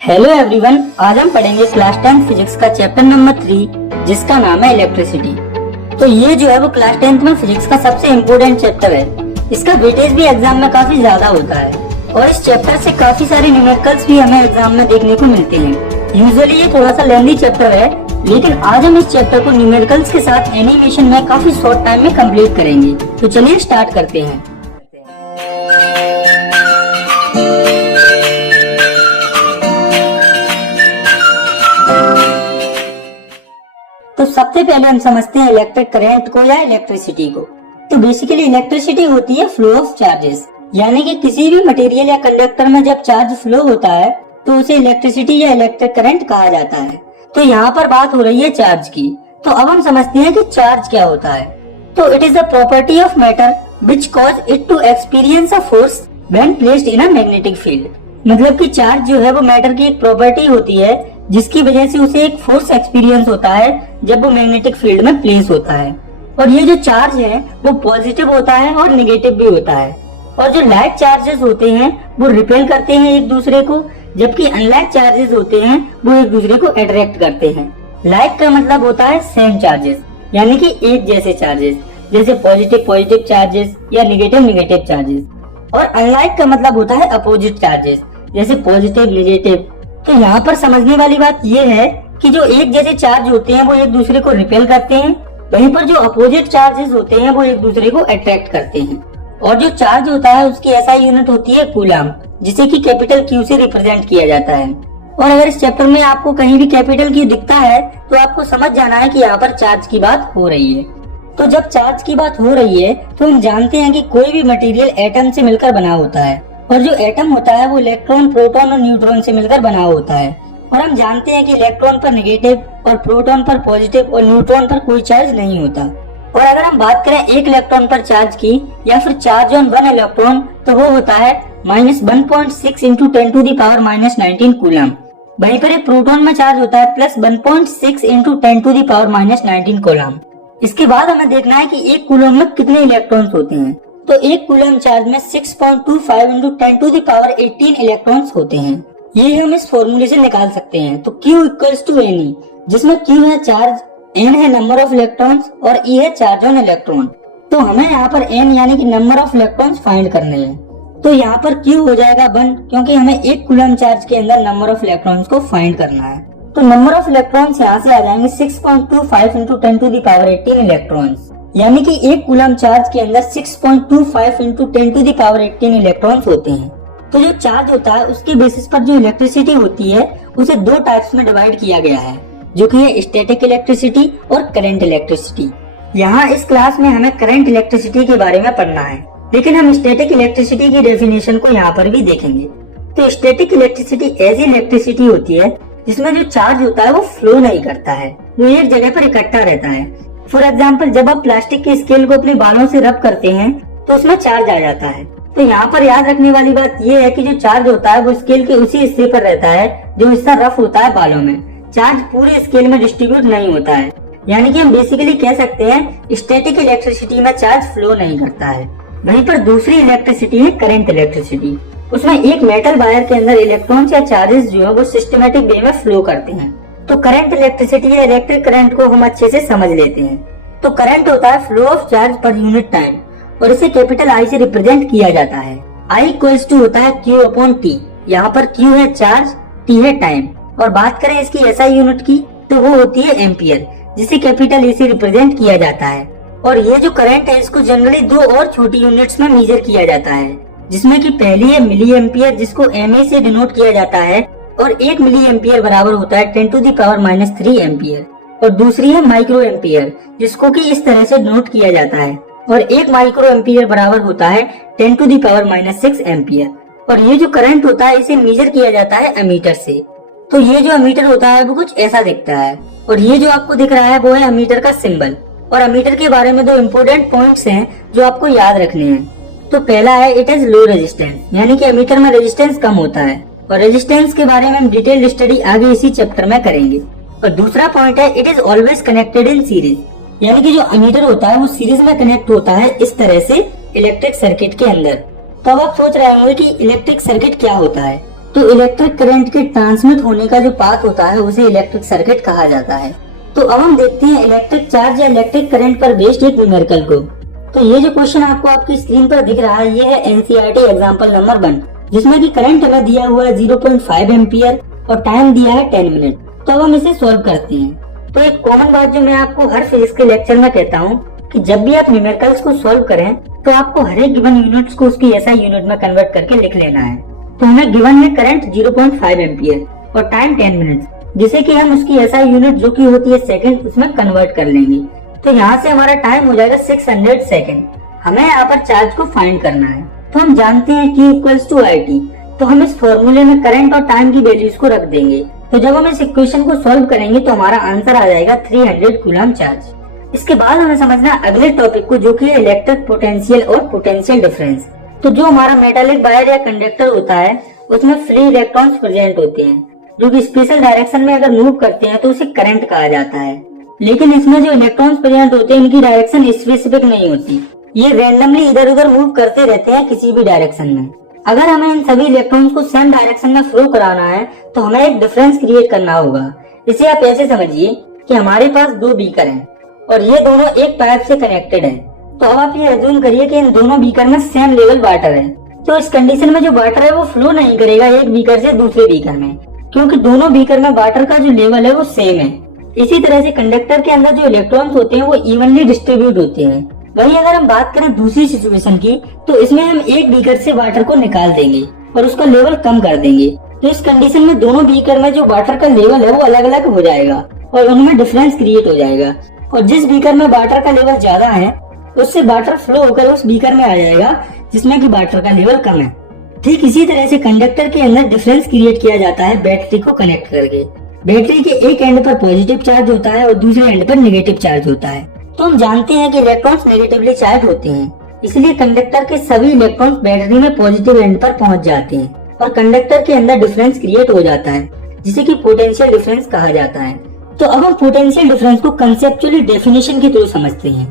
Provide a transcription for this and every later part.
Hello everyone, आज हम पढ़ेंगे क्लास 10 फिजिक्स का चैप्टर नंबर 3 जिसका नाम है इलेक्ट्रिसिटी। तो ये जो है वो क्लास 10 में फिजिक्स का सबसे इम्पोर्टेंट चैप्टर है। इसका वेटेज भी एग्जाम में काफी ज्यादा होता है और इस चैप्टर से काफी सारे न्यूमेरिकल्स भी हमें एग्जाम में देखने को मिलते हैं। यूजुअली ये थोड़ा सा लेंथी चैप्टर है, लेकिन आज हम इस चैप्टर को न्यूमेरिकल्स के साथ एनिमेशन में काफी शॉर्ट टाइम में कंप्लीट करेंगे। तो चलिए स्टार्ट करते हैं। तो सबसे पहले हम समझते हैं इलेक्ट्रिक करंट को या इलेक्ट्रिसिटी को। तो बेसिकली इलेक्ट्रिसिटी होती है फ्लो ऑफ चार्जेस, यानी कि किसी भी मटेरियल या कंडक्टर में जब चार्ज फ्लो होता है तो उसे इलेक्ट्रिसिटी या इलेक्ट्रिक करंट कहा जाता है। तो यहाँ पर बात हो रही है चार्ज की। तो अब हम समझते हैं कि चार्ज क्या होता है। तो it is the property of matter which cause it to experience a force when placed in a magnetic field. मतलब कि चार्ज जो है वो मैटर की एक प्रॉपर्टी होती है जिसकी वजह से उसे एक फोर्स एक्सपीरियंस होता है जब वो मैग्नेटिक फील्ड में प्लेस होता है। और ये जो चार्ज है वो पॉजिटिव होता है और नेगेटिव भी होता है। और जो लाइक चार्जेस होते हैं वो रिपेल करते हैं एक दूसरे को, जबकि अनलाइक चार्जेस होते हैं वो एक दूसरे को अट्रैक्ट करते हैं। लाइक का मतलब होता है सेम चार्जेस, यानी कि एक जैसे चार्जेस, जैसे पॉजिटिव पॉजिटिव चार्जेस या नेगेटिव नेगेटिव चार्जेस। और अनलाइक का मतलब होता है अपोजिट चार्जेस, जैसे पॉजिटिव नेगेटिव। तो यहाँ पर समझने वाली बात ये है कि जो एक जैसे चार्ज होते हैं वो एक दूसरे को रिपेल करते हैं, वहीं पर जो अपोजिट चार्जेस होते हैं वो एक दूसरे को अट्रैक्ट करते हैं। और जो चार्ज होता है उसकी एसआई यूनिट होती है कूलम, जिसे कि कैपिटल क्यू से रिप्रेजेंट किया जाता है। और अगर इस चैप्टर में आपको कहीं भी कैपिटल क्यू दिखता है तो आपको समझ जाना है कि यहाँ पर चार्ज की बात हो रही है। तो जब चार्ज की बात हो रही है तो हम जानते हैं कि कोई भी मटेरियल एटम से मिलकर बना होता है, और जो एटम होता है वो इलेक्ट्रॉन प्रोटॉन और न्यूट्रॉन से मिलकर बना होता है। और हम जानते हैं कि इलेक्ट्रॉन पर नेगेटिव और प्रोटॉन पर पॉजिटिव और न्यूट्रॉन पर कोई चार्ज नहीं होता। और अगर हम बात करें एक इलेक्ट्रॉन पर चार्ज की या फिर चार्ज ऑन वन इलेक्ट्रॉन, तो वो होता है -1.6 इंटू 10⁻⁻19 कूलम। वहीं पर एक प्रोटॉन में चार्ज होता है +1.6 इंटू 10⁻⁻19 कूलम। इसके बाद हमें देखना है कि एक कूलम में कितने इलेक्ट्रॉन्स होते हैं। तो एक कूलम चार्ज में 6.25 इंटू 10⁻18 इलेक्ट्रॉन्स होते हैं। ये हम इस फॉर्मूले से निकाल सकते हैं। तो Q इक्वल्स टू Ne, जिसमें Q है चार्ज, N है नंबर ऑफ इलेक्ट्रॉन्स और E है चार्ज ऑन इलेक्ट्रॉन। तो हमें यहाँ पर N यानी कि नंबर ऑफ इलेक्ट्रॉन्स फाइंड करने हैं। तो यहाँ पर Q हो जाएगा 1, क्योंकि हमें एक कूलम चार्ज के अंदर नंबर ऑफ इलेक्ट्रॉन्स को फाइंड करना है। तो नंबर ऑफ इलेक्ट्रॉन्स यहाँ से आ जाएंगे 6.25 इंटू 10⁻18 इलेक्ट्रॉन्स, यानी कि एक कूलम चार्ज के अंदर 6.25 इंटू 10⁻18 इलेक्ट्रॉन्स होते हैं। तो जो चार्ज होता है उसके बेसिस पर जो इलेक्ट्रिसिटी होती है उसे दो टाइप्स में डिवाइड किया गया है, जो कि है स्टैटिक इलेक्ट्रिसिटी और करंट इलेक्ट्रिसिटी। यहाँ इस क्लास में हमें करंट इलेक्ट्रिसिटी के बारे में पढ़ना है, लेकिन हम स्टैटिक इलेक्ट्रिसिटी की डेफिनेशन को यहाँ पर भी देखेंगे। तो स्टैटिक इलेक्ट्रिसिटी ऐसी इलेक्ट्रिसिटी होती है जिसमें जो चार्ज होता है वो फ्लो नहीं करता है, वो एक जगह पर इकट्ठा रहता है। फॉर एग्जाम्पल, जब आप प्लास्टिक के स्केल को अपने बालों से रब करते हैं तो उसमें चार्ज आ जाता है। तो यहाँ पर याद रखने वाली बात यह है कि जो चार्ज होता है वो स्केल के उसी हिस्से पर रहता है जो हिस्सा रफ होता है बालों में। चार्ज पूरे स्केल में डिस्ट्रीब्यूट नहीं होता है, यानी कि हम बेसिकली कह सकते हैं स्टैटिक इलेक्ट्रिसिटी में चार्ज फ्लो नहीं करता है। वहीं पर दूसरी इलेक्ट्रिसिटी है करंट इलेक्ट्रिसिटी। उसमें एक मेटल वायर के अंदर इलेक्ट्रॉन्स या चार्जेस जो है वो सिस्टमेटिक वे में फ्लो करते हैं। तो करंट इलेक्ट्रिसिटी या इलेक्ट्रिक करंट को हम अच्छे से समझ लेते हैं। तो करंट होता है flow of charge per unit time, और इसे कैपिटल I से रिप्रेजेंट किया जाता है। I इक्वल्स टू होता है Q अपॉन T। यहाँ पर Q है चार्ज, T है टाइम। और बात करें इसकी SI यूनिट की तो वो होती है एम्पियर, जिसे कैपिटल A से रिप्रेजेंट किया जाता है। और ये जो करंट है इसको जनरली दो और छोटी यूनिट्स में मेजर किया जाता है, जिसमें कि पहली है मिली एम्पियर, जिसको MA से डिनोट किया जाता है, और 1 मिली एम्पियर बराबर होता है 10⁻³ एम्पियर। और दूसरी है माइक्रो एम्पियर, जिसको कि इस तरह से डिनोट किया जाता है, और 1 माइक्रो एम्पियर बराबर होता है 10⁻⁻6 एम्पियर। और ये जो करंट होता है इसे मेजर किया जाता है अमीटर से। तो ये जो अमीटर होता है वो कुछ ऐसा दिखता है, और ये जो आपको दिख रहा है वो है अमीटर का सिंबल। और अमीटर के बारे में दो इम्पोर्टेंट पॉइंट्स हैं जो आपको याद रखने हैं। तो पहला है इट इज लो रेजिस्टेंस, यानी कि अमीटर में रेजिस्टेंस कम होता है, और रेजिस्टेंस के बारे में हम डिटेल स्टडी आगे इसी चैप्टर में करेंगे। और दूसरा पॉइंट है it is always connected in series, यानी कि जो अमीटर होता है वो सीरीज में कनेक्ट होता है इस तरह से इलेक्ट्रिक सर्किट के अंदर। तो अब आप सोच रहे होंगे कि इलेक्ट्रिक सर्किट क्या होता है। तो इलेक्ट्रिक करंट के ट्रांसमिट होने का जो पाथ होता है उसे इलेक्ट्रिक सर्किट कहा जाता है। तो अब हम देखते हैं इलेक्ट्रिक चार्ज या इलेक्ट्रिक करंट पर बेस्ड एक न्यूमेरिकल को। तो ये जो क्वेश्चन आपको आपकी स्क्रीन पर दिख रहा है ये है एनसीईआरटी एग्जांपल नंबर 1, जिसमें कि करंट हमें दिया हुआ है 0.5 एम्पियर और टाइम दिया है 10 मिनट। तो अब हम इसे सॉल्व करते हैं। तो एक कॉमन बात जो मैं आपको हर फिजिक्स के लेक्चर में कहता हूँ कि जब भी आप न्यूमेरिकल्स को सॉल्व करें तो आपको हर एक गिवन यूनिट्स को उसकी ऐसा यूनिट में कन्वर्ट करके लिख लेना है। तो हमें गिवन है करंट 0.5 एम्पियर और टाइम 10 मिनट, जिसे कि हम उसकी ऐसा यूनिट जो कि होती है सेकंड उसमें कन्वर्ट कर लेंगे। तो यहाँ से हमारा टाइम हो जाएगा 600 सेकंड। हमें यहाँ पर चार्ज को फाइंड करना है। तो हम जानते हैं Q इक्वल्स टू IT। तो हम इस फॉर्मूले में करंट और टाइम की वैल्यूज को रख देंगे। तो जब हम इस इक्वेशन को सॉल्व करेंगे तो हमारा आंसर आ जाएगा 300 कूलम चार्ज। इसके बाद हमें समझना अगले टॉपिक को, जो कि इलेक्ट्रिक पोटेंशियल और पोटेंशियल डिफरेंस। तो जो हमारा मेटालिक वायर या कंडक्टर होता है उसमें फ्री इलेक्ट्रॉन्स प्रेजेंट होते हैं, जो कि स्पेशल डायरेक्शन में अगर मूव करते हैं तो उसे करंट कहा जाता है। लेकिन इसमें जो इलेक्ट्रॉन्स प्रेजेंट होते हैं इनकी डायरेक्शन स्पेसिफिक नहीं होती, ये रैंडमली इधर उधर मूव करते रहते हैं किसी भी डायरेक्शन में। अगर हमें इन सभी इलेक्ट्रॉन्स को सेम डायरेक्शन में फ्लो कराना है तो हमें एक डिफरेंस क्रिएट करना होगा। इसे आप ऐसे समझिए कि हमारे पास दो बीकर हैं और ये दोनों एक पाइप से कनेक्टेड हैं। तो अब आप ये अज्यूम करिए कि इन दोनों बीकर में सेम लेवल वाटर है। तो इस कंडीशन में जो वाटर है वो फ्लो नहीं करेगा एक बीकर से दूसरे बीकर में, क्योंकि दोनों बीकर में वाटर का जो लेवल है वो सेम है। इसी तरह से कंडक्टर के अंदर जो इलेक्ट्रॉन्स होते हैं वो इवनली डिस्ट्रीब्यूट होते हैं। वहीं अगर हम बात करें दूसरी सिचुएशन की, तो इसमें हम एक बीकर से वाटर को निकाल देंगे और उसका लेवल कम कर देंगे। तो इस कंडीशन में दोनों बीकर में जो वाटर का लेवल है वो अलग अलग हो जाएगा और उनमें डिफरेंस क्रिएट हो जाएगा। और जिस बीकर में वाटर का लेवल ज्यादा है उससे वाटर फ्लो होकर उस बीकर में आ जाएगा जिसमें कि वाटर का लेवल कम है। ठीक इसी तरह से कंडक्टर के अंदर डिफरेंस क्रिएट किया जाता है बैटरी को कनेक्ट करके। बैटरी के एक एंड पर पॉजिटिव चार्ज होता है और दूसरे एंड पर नेगेटिव चार्ज होता है। तो हम जानते हैं कि इलेक्ट्रॉन्स नेगेटिवली चार्ज होते हैं, इसलिए कंडक्टर के सभी इलेक्ट्रॉन्स बैटरी में पॉजिटिव एंड पर पहुंच जाते हैं और कंडक्टर के अंदर डिफरेंस क्रिएट हो जाता है, जिसे कि पोटेंशियल डिफरेंस कहा जाता है। तो अब हम पोटेंशियल डिफरेंस को कंसेप्चुअली डेफिनेशन के थ्रू समझते हैं।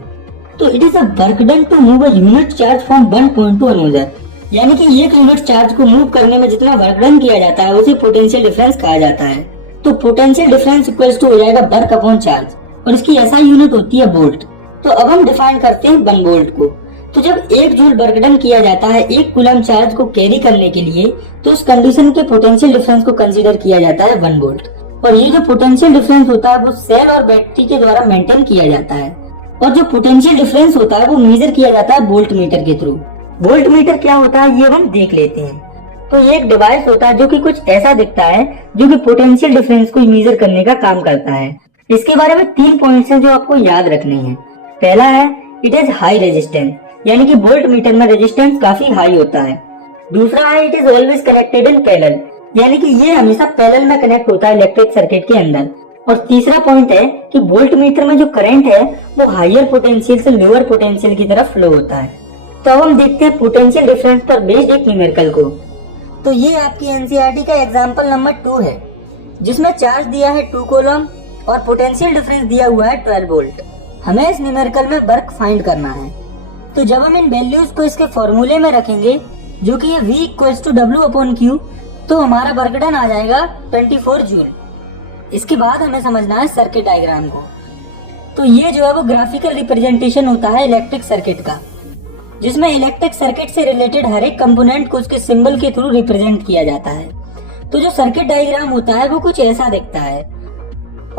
तो it is a work done to move a unit charge from one point to another, यानी कि एक यूनिट चार्ज को मूव करने में जितना वर्क डन किया जाता है उसे पोटेंशियल डिफरेंस कहा जाता है। तो पोटेंशियल डिफरेंस इक्वल्स टू हो जाएगा वर्क अपॉन चार्ज और इसकी ऐसा यूनिट होती है वोल्ट। तो अब हम डिफाइन करते हैं 1 वोल्ट को। तो जब 1 जूल वर्क डन किया जाता है 1 कूलम चार्ज को कैरी करने के लिए, तो उस कंडीशन के पोटेंशियल डिफरेंस को कंसीडर किया जाता है 1 वोल्ट। और ये जो पोटेंशियल डिफरेंस होता है वो सेल और बैटरी के द्वारा मेंटेन किया जाता है। और जो पोटेंशियल डिफरेंस होता है वो मेजर किया जाता है वोल्ट मीटर के थ्रू। वोल्ट मीटर क्या होता है ये हम देख लेते हैं। तो ये एक डिवाइस होता है जो कि कुछ ऐसा दिखता है जो कि पोटेंशियल डिफरेंस को मेजर करने का काम करता है। इसके बारे में 3 पॉइंट्स हैं जो आपको याद रखने हैं। पहला है इट इज हाई रेजिस्टेंस, यानी कि वोल्ट मीटर में रेजिस्टेंस काफी हाई होता है। दूसरा है it is always connected in parallel, यानी कि ये हमेशा पैरेलल में कनेक्ट होता है इलेक्ट्रिक सर्किट के अंदर। और तीसरा पॉइंट है कि वोल्ट मीटर में जो करंट है वो हायर पोटेंशियल से लोअर पोटेंशियल की तरफ फ्लो होता है। तो अब हम देखते हैं पोटेंशियल डिफरेंस पर बेस्ड एक न्यूमेरिकल को। तो ये आपकी एनसीईआरटी का एग्जांपल नंबर 2 है, जिसमें चार्ज दिया है 2 कूलम और पोटेंशियल डिफरेंस दिया हुआ है 12 वोल्ट। हमें इस न्यूमेरिकल में वर्क फाइंड करना है। तो जब हम इन वैल्यूज को इसके फॉर्मूले में रखेंगे, जो कि ये V equals to W upon Q, तो हमारा वर्क डन आ जाएगा 24 जूल। इसके बाद हमें समझना है सर्किट डायग्राम को। तो ये जो है वो ग्राफिकल रिप्रेजेंटेशन होता है इलेक्ट्रिक सर्किट का, जिसमें इलेक्ट्रिक सर्किट से रिलेटेड हर एक कंपोनेंट को उसके सिंबल के थ्रू रिप्रेजेंट किया जाता है। तो जो सर्किट डायग्राम होता है वो कुछ ऐसा दिखता है।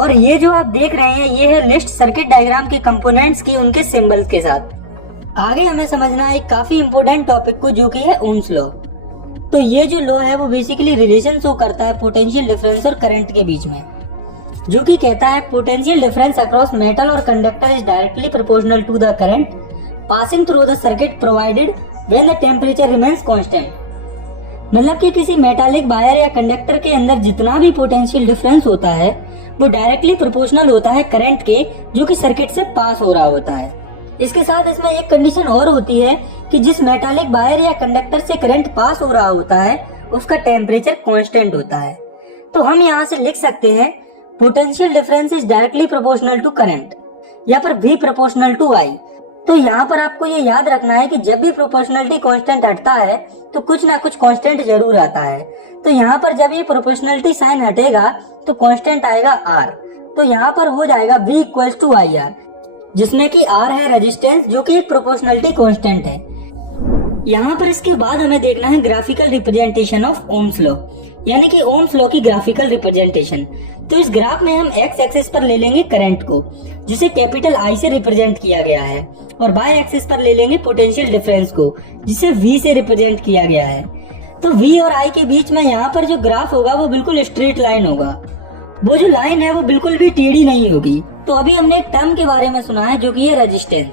और ये जो आप देख रहे हैं ये है लिस्ट सर्किट डायग्राम के कंपोनेंट्स की उनके सिंबल्स के साथ। आगे हमें समझना है एक काफी इंपॉर्टेंट टॉपिक को, जो कि है ओम्स लॉ। तो ये जो लॉ है वो बेसिकली रिलेशन शो करता है पोटेंशियल डिफरेंस और करंट के बीच में, जो कि कहता है पोटेंशियल डिफरेंस अक्रॉस मेटल और conductor is directly proportional to the current passing through the circuit provided when the temperature remains constant. मतलब कि किसी मेटालिक वायर या कंडक्टर के अंदर जितना भी पोटेंशियल डिफरेंस होता है वो डायरेक्टली प्रोपोर्शनल होता है करंट के, जो कि सर्किट से पास हो रहा होता है। इसके साथ इसमें एक कंडीशन और होती है कि जिस मेटालिक वायर या कंडक्टर से करंट पास हो रहा होता है उसका टेम्परेचर कांस्टेंट होता है। तो हम यहाँ से लिख सकते हैं potential difference is directly proportional to current, या पर V प्रोपोर्शनल टू I। तो यहाँ पर आपको ये याद रखना है कि जब भी प्रोपोर्शनलिटी कांस्टेंट हटता है तो कुछ ना कुछ कांस्टेंट जरूर आता है। तो यहाँ पर जब ये प्रोपोर्शनलिटी साइन हटेगा तो कांस्टेंट आएगा R। तो यहाँ पर हो जाएगा V इक्वल्स टू IR, जिसमें कि R है रेजिस्टेंस जो कि एक प्रोपोर्शनलिटी कांस्टेंट है। यहाँ पर इसके बाद हमें देखना है graphical representation of Ohm's law, यानी कि ओम्स लॉ की ग्राफिकल रिप्रेजेंटेशन। तो इस ग्राफ में हम एक्स एक्सिस पर ले लेंगे करंट को, जिसे कैपिटल I से रिप्रेजेंट किया गया है, और बाय एक्सिस पर ले लेंगे पोटेंशियल डिफरेंस को, जिसे V से रिप्रेजेंट किया गया है। तो V और I के बीच में यहाँ पर जो ग्राफ होगा वो बिल्कुल स्ट्रेट लाइन होगा, वो जो लाइन है वो बिल्कुल भी टेढ़ी नहीं होगी। तो अभी हमने एक टर्म के बारे में सुना है जो कि है रेजिस्टेंस,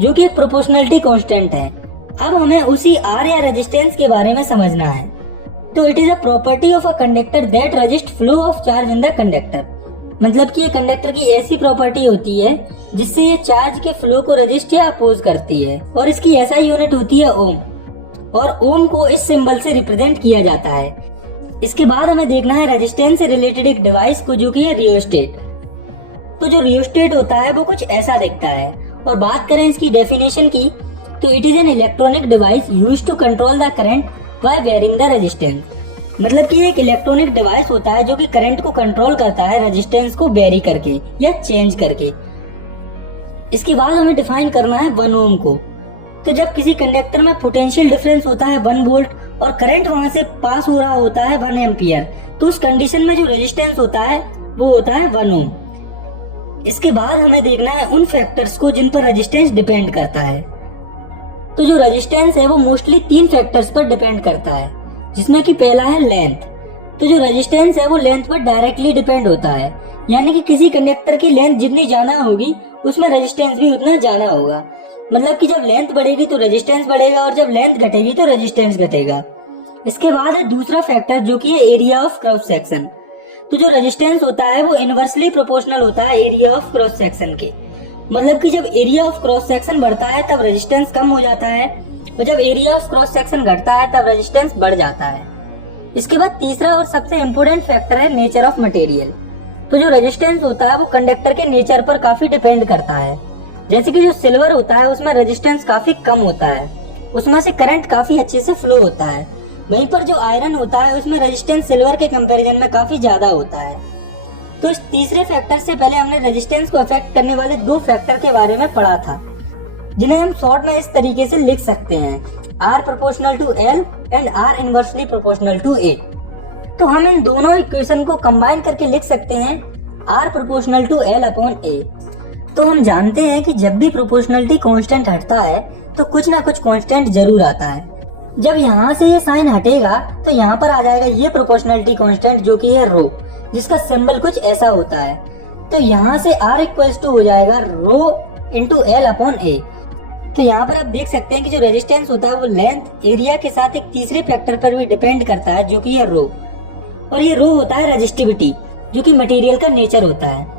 जो कि एक प्रोपोर्शनलिटी कांस्टेंट है। अब हमें उसी R या रेजिस्टेंस के बारे में समझना है। तो it is a property of a conductor that resist flow of charge in the conductor. मतलब कि ये कंडक्टर की ऐसी प्रॉपर्टी होती है जिससे ये चार्ज के फ्लो को रेजिस्ट या अपोज करती है, और इसकी ऐसा यूनिट होती है ओम, और ओम को इस सिंबल से रिप्रेजेंट किया जाता है। इसके बाद हमें देखना है रेजिस्टेंस से रिलेटेड एक डिवाइस को, जो कि है रियोस्टेट। तो जो रियोस्टेट होता है वो कुछ ऐसा दिखता है, और बात करें इसकी डेफिनेशन की तो it is an electronic device used to control the current by varying the resistance. मतलब कि एक इलेक्ट्रॉनिक डिवाइस होता है जो कि करंट को कंट्रोल करता है रेजिस्टेंस को वेरी करके या चेंज करके। इसके बाद हमें डिफाइन करना है 1 ओम को। तो जब किसी कंडक्टर में पोटेंशियल डिफरेंस होता है 1 वोल्ट और करंट वहां से पास हो रहा होता है 1 एम्पियर, तो उस कंडीशन में जो रेजिस्टेंस होता है वो होता है 1 ओम। इसके बाद हमें देखना है उन फैक्टर्स को जिन पर रेजिस्टेंस डिपेंड करता है। तो जो रेजिस्टेंस है वो मोस्टली 3 फैक्टर्स पर डिपेंड करता है, जिसमें कि पहला है लेंथ। तो जो रेजिस्टेंस है वो लेंथ पर डायरेक्टली डिपेंड होता है, यानी कि किसी कंडक्टर की लेंथ जितनी ज्यादा होगी उसमें रेजिस्टेंस भी उतना ज्यादा होगा। मतलब कि जब लेंथ बढ़ेगी तो रेजिस्टेंस बढ़ेगा, और जब लेंथ घटेगी तो रेजिस्टेंस घटेगा। इसके बाद है दूसरा फैक्टर जो कि है एरिया ऑफ क्रॉस सेक्शन। तो जो रेजिस्टेंस होता है वो इनवर्सली प्रोपोर्शनल होता है एरिया ऑफ क्रॉस सेक्शन के। मतलब कि जब एरिया ऑफ क्रॉस सेक्शन बढ़ता है तब रेजिस्टेंस कम हो जाता है, और जब एरिया ऑफ क्रॉस सेक्शन घटता है तब रेजिस्टेंस बढ़ जाता है। इसके बाद तीसरा और सबसे इम्पोर्टेंट फैक्टर है नेचर ऑफ मटेरियल। तो जो रेजिस्टेंस होता है वो कंडक्टर के नेचर पर काफी डिपेंड करता है। जैसे कि जो सिल्वर होता है उसमें रेजिस्टेंस काफी कम होता है, उसमें से करंट काफी अच्छे से फ्लो होता है। वहीं पर जो आयरन होता है उसमें रेजिस्टेंस सिल्वर के कंपैरिजन में काफी ज्यादा होता है। तो इस तीसरे फैक्टर से पहले हमने रेजिस्टेंस को अफेक्ट करने वाले 2 फैक्टर के बारे में पढ़ा था, जिन्हें हम शॉर्ट में इस तरीके से लिख सकते हैं, R proportional to L and R inversely proportional to A। तो हम इन दोनों इक्वेशन को कंबाइन करके लिख सकते हैं R proportional to L upon A। तो हम जानते हैं कि जब भी प्रोपोर्शनलिटी कांस्टेंट हटता है तो कुछ ना कुछ कांस्टेंट जरूर आता है। जब यहाँ से ये साइन हटेगा तो यहाँ पर आ जाएगा ये प्रोपोर्शनलिटी कांस्टेंट जो कि है रो, जिसका सिंबल कुछ ऐसा होता है। तो यहाँ से R इक्वल्स टू हो जाएगा rho into L upon A। तो यहाँ पर आप देख सकते हैं कि जो रेजिस्टेंस होता है वो लेंथ एरिया के साथ एक तीसरे फैक्टर पर भी डिपेंड करता है जो कि है रो, और ये रो होता है रेजिस्टिविटी, जो कि मटेरियल का नेचर होता है।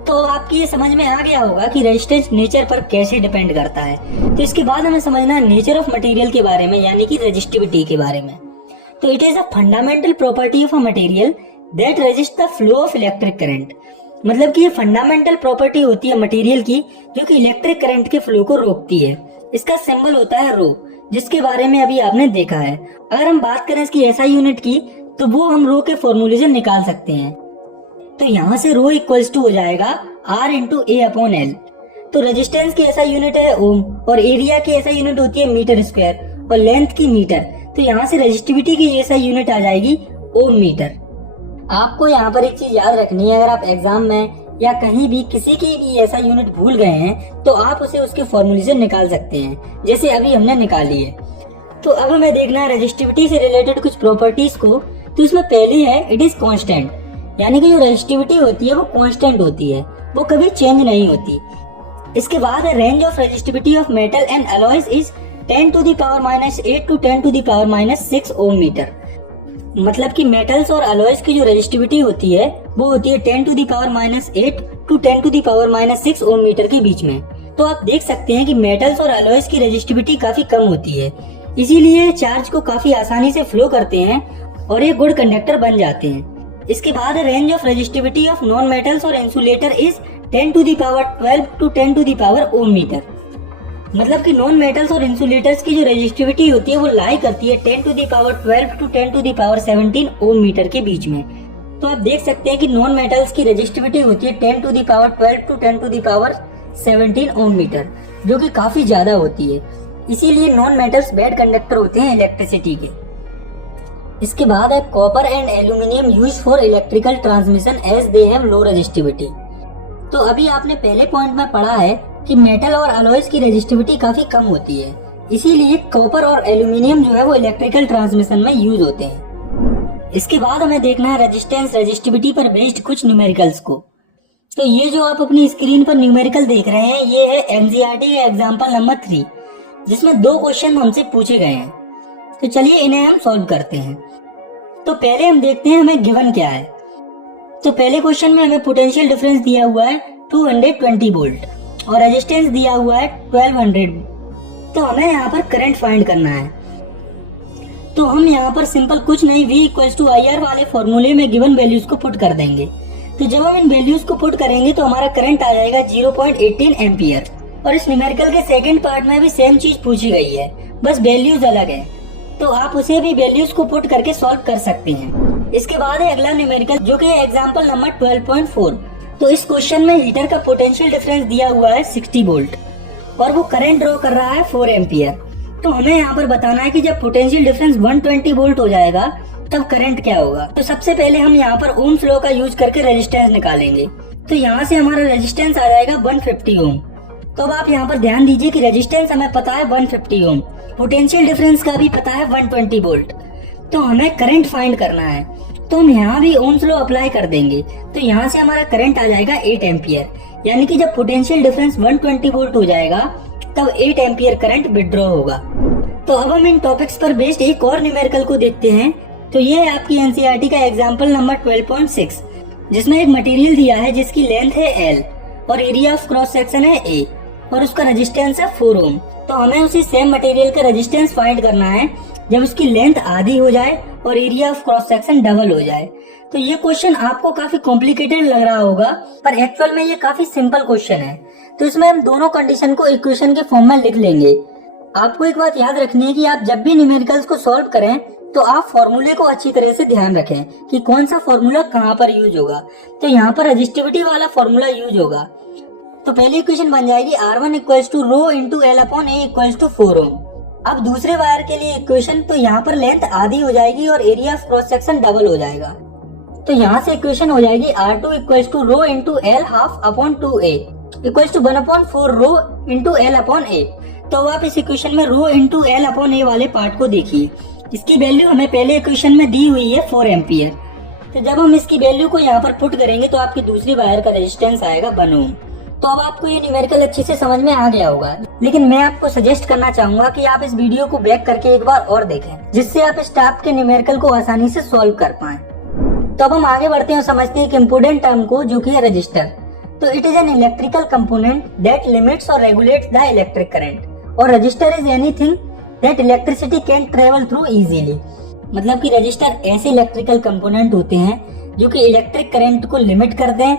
तो आपकी ये समझ में आ गया होगा कि रेजिस्टेंस नेचर पर कैसे डिपेंड करता है। तो इसके बाद हमें समझना है नेचर ऑफ मटेरियल के बारे में, यानी कि रेजिस्टिविटी के बारे में। तो it is a fundamental property of a material that resist the flow of electric current. मतलब कि ये फंडामेंटल प्रॉपर्टी होती है मटेरियल की जो कि इलेक्ट्रिक करंट के फ्लो को रोकती है। इसका सिंबल होता है रो, जिसके बारे में अभी आपने देखा है। अगर हम बात करें इसकी एसआई यूनिट की तो वो हम रो के फॉर्मूले से निकाल सकते हैं। तो यहाँ से रो इक्वल्स टू हो जाएगा R into A upon L। तो रेजिस्टेंस की ऐसा यूनिट है ओम, और एरिया की ऐसा यूनिट होती है मीटर स्क्वायर, और लेंथ की मीटर। तो यहाँ से रेजिस्टिविटी की ऐसा यूनिट आ जाएगी ओम मीटर। आपको यहाँ पर एक चीज याद रखनी है, अगर आप एग्जाम में या कहीं भी किसी की भी ऐसा यूनिट भूल गए हैं तो आप उसे उसके फॉर्मूले से निकाल सकते हैं, जैसे अभी हमने निकाली है। तो अब हमें देखना है रेजिस्टिविटी से रिलेटेड कुछ प्रॉपर्टीज को। तो इसमें पहली है इट इज कांस्टेंट, यानी कि जो रेजिस्टिविटी होती है वो कांस्टेंट होती है, वो कभी चेंज नहीं होती। इसके बाद है range of resistivity of metal and alloys is 10 to the power -8 to 10 to the power -6 ohm metre. मतलब कि मेटल्स और अलॉयज की जो रेजिस्टिविटी होती है वो होती है 10 to the power -8 to 10 to the power -6 ohm metre के बीच में। तो आप देख सकते हैं कि मेटल्स और अलॉयज की रेजिस्टिविटी काफी कम होती है, इसीलिए चार्ज को काफी आसानी से फ्लो करते हैं और ये गुड कंडक्टर बन जाते हैं। इसके बाद range of resistivity of non metals और insulator is 10 to the power 12 to 10 to the power ohm metre. मतलब कि नॉन मेटल्स और इंसुलेटर्स की जो रेजिस्टिविटी होती है वो लाई करती है 10 to the power 12 to 10 to the power 17 ohm metre के बीच में। तो आप देख सकते हैं कि नॉन मेटल्स की रेजिस्टिविटी होती है 10 to the power 12 to 10 to the power 17 ohm metre, जो कि काफी ज्यादा होती है। इसीलिए नॉन मेटल्स बैड कंडक्टर होते हैं इलेक्ट्रिसिटी के। इसके बाद है copper and aluminium use for electrical transmission as they have low resistivity. तो अभी आपने पहले पॉइंट में पढ़ा है कि मेटल और अलॉयज की रेजिस्टिविटी काफी कम होती है, इसीलिए कॉपर और एल्यूमिनियम जो है वो इलेक्ट्रिकल ट्रांसमिशन में यूज होते हैं। इसके बाद हमें देखना है रेजिस्टेंस रेजिस्टिविटी पर बेस्ड कुछ न्यूमेरिकल्स को। तो ये जो आप अपनी स्क्रीन पर न्यूमेरिकल देख रहे हैं ये है एनसीईआरटी का एग्जाम्पल नंबर 3, जिसमें 2 क्वेश्चन हमसे पूछे गए हैं। तो चलिए इन्हें हम सॉल्व करते हैं। तो पहले हम देखते हैं हमें गिवन क्या है। तो पहले क्वेश्चन में हमें पोटेंशियल डिफरेंस दिया हुआ है 220 वोल्ट और रेजिस्टेंस दिया हुआ है 1200। तो हमें यहाँ पर करंट फाइंड करना है। तो हम यहाँ पर सिंपल कुछ नहीं V = IR वाले फॉर्मूले में गिवन वैल्यूज को पुट कर देंगे। तो जब हम इन वैल्यूज को पुट करेंगे तो हमारा करंट आ जाएगा 0.18 एम्पियर। और इस न्यूमेरिकल के सेकंड पार्ट में भी सेम चीज पूछी गई है, बस वैल्यूज अलग है। तो आप उसे भी वैल्यूज को पुट करके सॉल्व कर सकते हैं। इसके बाद है अगला न्यूमेरिकल जो कि एग्जांपल नंबर 12.4। तो इस क्वेश्चन में हीटर का पोटेंशियल डिफरेंस दिया हुआ है 60 वोल्ट और वो करंट ड्रॉ कर रहा है 4 एम्पियर। तो हमें यहाँ पर बताना है कि जब पोटेंशियल डिफरेंस 120 वोल्ट हो जाएगा तब करंट क्या होगा। तो सबसे पहले हम यहाँ पर ओम्स लॉ का यूज करके रेजिस्टेंस निकालेंगे। तो यहाँ से हमारा रेजिस्टेंस आ जाएगा 150 ओम। तो अब आप यहाँ पर ध्यान दीजिए कि रेजिस्टेंस हमें पता है 150 ओम, पोटेंशियल डिफरेंस का भी पता है 120 वोल्ट। तो हमें करंट फाइंड करना है, तो हम यहाँ भी ओम्स लॉ अप्लाई कर देंगे। तो यहाँ से हमारा करंट आ जाएगा 8 एम्पियर, यानी कि जब पोटेंशियल डिफरेंस 120 वोल्ट हो जाएगा तब 8 एम्पियर करंट विड्रॉ होगा। तो अब हम इन टॉपिक्स पर बेस्ड एक और न्यूमेरिकल को देखते हैं। तो ये है आपकी एनसीईआरटी का एग्जाम्पल नंबर 12.6, जिसमें एक मटेरियल दिया है जिसकी लेंथ है L और एरिया ऑफ क्रॉस सेक्शन है A और उसका रेजिस्टेंस है 4 ओम। तो हमें उसी सेम मटेरियल का रेजिस्टेंस फाइंड करना है जब उसकी लेंथ आधी हो जाए और area of cross section double हो जाए। तो ये क्वेश्चन आपको काफी कॉम्प्लिकेटेड लग रहा होगा, पर एक्चुअल में ये काफी सिंपल क्वेश्चन है। तो इसमें हम दोनों कंडीशन को इक्वेशन के फॉर्म में लिख लेंगे। आपको एक बात याद रखनी है कि आप जब भी न्यूमेरिकल्स को सॉल्व करें तो आप फॉर्मूले को अच्छी तरह से ध्यान रखें कि कौन सा फॉर्मूला कहाँ पर यूज होगा। तो यहाँ पर रेजिस्टिविटी वाला फॉर्मूला यूज होगा। तो पहली इक्वेशन बन जाएगी R1 = ρ × L/A = 4 ओम। अब दूसरे वायर के लिए इक्वेशन, तो यहाँ पर लेंथ आधी हो जाएगी और area of cross section double हो जाएगा। तो यहाँ से इक्वेशन हो जाएगी R2 = ρ × L ½/2A = 1/4 ρ × L/A। तो आप इस इक्वेशन में ρ × L/A वाले पार्ट को देखिए। इसकी वैल्यू हमें पहले इक्वेशन में दी हुई है 4 एम्पियर। तो जब हम इसकी वैल्यू को यहाँ पर पुट करेंगे तो आपकी दूसरी वायर का रेजिस्टेंस आएगा 1 ओम। तो अब आपको ये न्यूमेरिकल अच्छे से समझ में आ गया होगा, लेकिन मैं आपको सजेस्ट करना चाहूंगा कि आप इस वीडियो को बैक करके एक बार और देखें, जिससे आप इस टाइप के न्यूमेरिकल को आसानी से सॉल्व कर पाएं। तो अब हम आगे बढ़ते हैं और समझते हैं एक इम्पोर्टेंट टर्म को, जो कि है रजिस्टर। तो it is an electrical component that limits और रेगुलेट्स द इलेक्ट्रिक करंट और register is anything that electricity can travel through easily. मतलब कि रजिस्टर ऐसे इलेक्ट्रिकल कंपोनेंट होते हैं जो कि इलेक्ट्रिक करंट को लिमिट कर दें,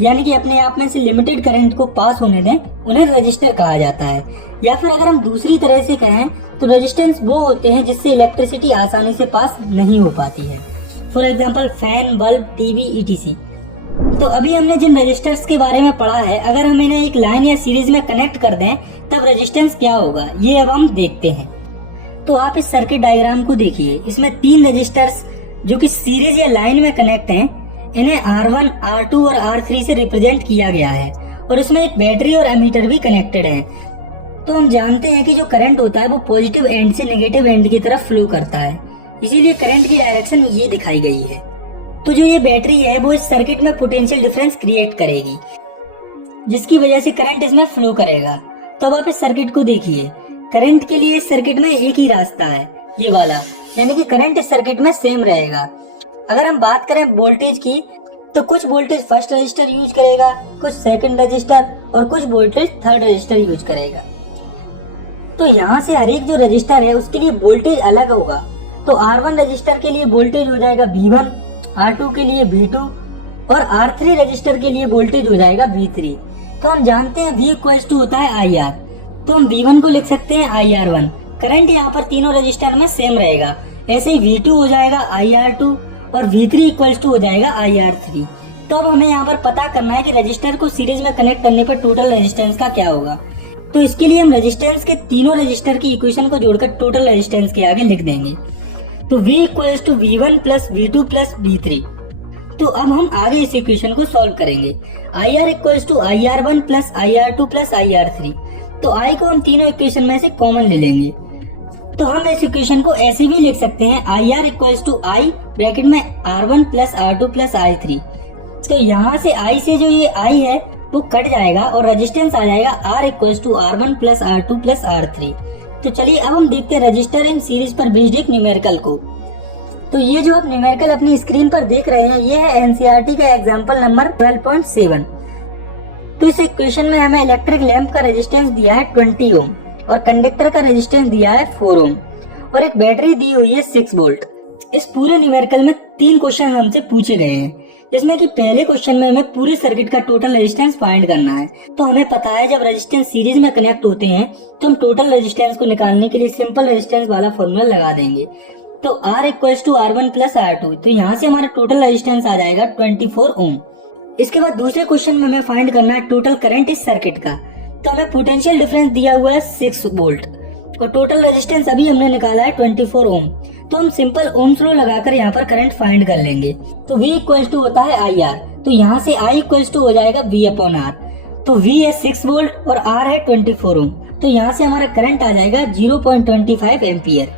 यानी कि अपने आप में से लिमिटेड करंट को पास होने दें, उन्हें रजिस्टर कहा जाता है। या फिर अगर हम दूसरी तरह से कहें तो रेजिस्टेंस वो होते हैं जिससे इलेक्ट्रिसिटी आसानी से पास नहीं हो पाती है। For example fan, bulb, TV etc। तो अभी हमने जिन रजिस्टर्स के बारे में पढ़ा है, अगर हम इन्हें एक लाइन या सीरीज में कनेक्ट कर दें तब रेजिस्टेंस क्या होगा, ये अब हम देखते हैं। तो आप इस सर्किट डायग्राम को देखिए। इसमें 3 रजिस्टर्स जो कि सीरीज या लाइन में कनेक्ट हैं, इन्हें R1, R2 और R3 से रिप्रेजेंट किया गया है और इसमें एक बैटरी और एमीटर भी कनेक्टेड है। तो हम जानते हैं कि जो करंट होता है वो पॉजिटिव एंड से नेगेटिव एंड की तरफ फ्लो करता है, इसीलिए करंट की डायरेक्शन ये दिखाई गई है। तो जो ये बैटरी है वो इस सर्किट में पोटेंशियल डिफरेंस क्रिएट करेगी, जिसकी वजह से करंट इसमें फ्लो करेगा। तो अब आप इस सर्किट को देखिए। करंट के लिए इस सर्किट में एक ही रास्ता है, ये वाला, यानी कि करंट इस सर्किट में सेम रहेगा। अगर हम बात करें वोल्टेज की, तो कुछ वोल्टेज फर्स्ट रजिस्टर यूज करेगा, कुछ सेकंड रजिस्टर और कुछ वोल्टेज थर्ड रजिस्टर यूज करेगा। तो यहाँ से हर एक जो रजिस्टर है उसके लिए वोल्टेज अलग होगा। तो R1 रजिस्टर के लिए वोल्टेज हो जाएगा V1, R2 के लिए V2 और R3 रजिस्टर के लिए वोल्टेज हो जाएगा V3। तो हम जानते हैं V = होता है IR। तो हम V1 को लिख सकते हैं IR1। करंट यहाँ पर तीनों रजिस्टर में सेम रहेगा। ऐसे ही V2 हो जाएगा IR2 और V3 इक्वल्स टू हो जाएगा IR3। तो अब हमें यहाँ पर पता करना है कि रजिस्टर को सीरीज में कनेक्ट करने पर टोटल रेजिस्टेंस का क्या होगा। तो इसके लिए हम रेजिस्टेंस के तीनों रजिस्टर की इक्वेशन को जोड़कर टोटल रेजिस्टेंस के आगे लिख देंगे। तो V equals to V1 plus V2 plus V3। तो अब हम आगे इस इक्वेशन को सॉल्व करेंगे। IR equals to IR1 plus IR2 plus IR3। तो I को हम तीनों इक्वेशन में से कॉमन ले लेंगे। तो हम इस इक्वेशन को ऐसे भी लिख सकते हैं IR equals to I bracket में R1 plus R2 plus I3। तो यहाँ से I से जो ये I है वो कट जाएगा और रेजिस्टेंस आ जाएगा R equals to R1 plus R2 plus R3। तो चलिए अब हम देखते हैं रजिस्टर इन सीरीज पर बेस्ड एक न्यूमेरिकल को। तो ये जो आप न्यूमेरिकल अपनी स्क्रीन पर देख रहे हैं ये है NCERT का एग्जाम्पल नंबर 12.7। तो इस इक्वेशन में हमें इलेक्ट्रिक लैंप का रेजिस्टेंस दिया है 20 ओम और कंडक्टर का रेजिस्टेंस दिया है 4 ओम और एक बैटरी दी हुई है 6 वोल्ट। इस पूरे न्यूमेरिकल में 3 क्वेश्चन हमसे पूछे गए हैं, जिसमें कि पहले क्वेश्चन में हमें पूरे सर्किट का टोटल रेजिस्टेंस फाइंड करना है। तो हमें पता है जब रेजिस्टेंस सीरीज में कनेक्ट होते हैं तो हम टोटल रेजिस्टेंस को निकालने के लिए सिंपल रेजिस्टेंस वाला फॉर्मूला लगा देंगे। तो R equals to R1 plus R2। तो यहाँ से हमारा टोटल रेजिस्टेंस आ जाएगा 24 ओम। इसके बाद दूसरे क्वेश्चन में हमें फाइंड करना है टोटल करंट इस सर्किट का। तो हमें पोटेंशियल डिफरेंस दिया हुआ है 6 वोल्ट और टोटल रेजिस्टेंस अभी हमने निकाला है 24 ओम। तो हम सिंपल ओम्स लॉ लगाकर यहाँ पर करंट फाइंड कर लेंगे। तो V इक्वल्स टू होता है IR। तो यहाँ से I इक्वल्स टू हो जाएगा V अपॉन R। तो V है 6 वोल्ट और R है 24 ओम। तो यहाँ से हमारा करंट आ जाएगा 0.25 एम्पियर।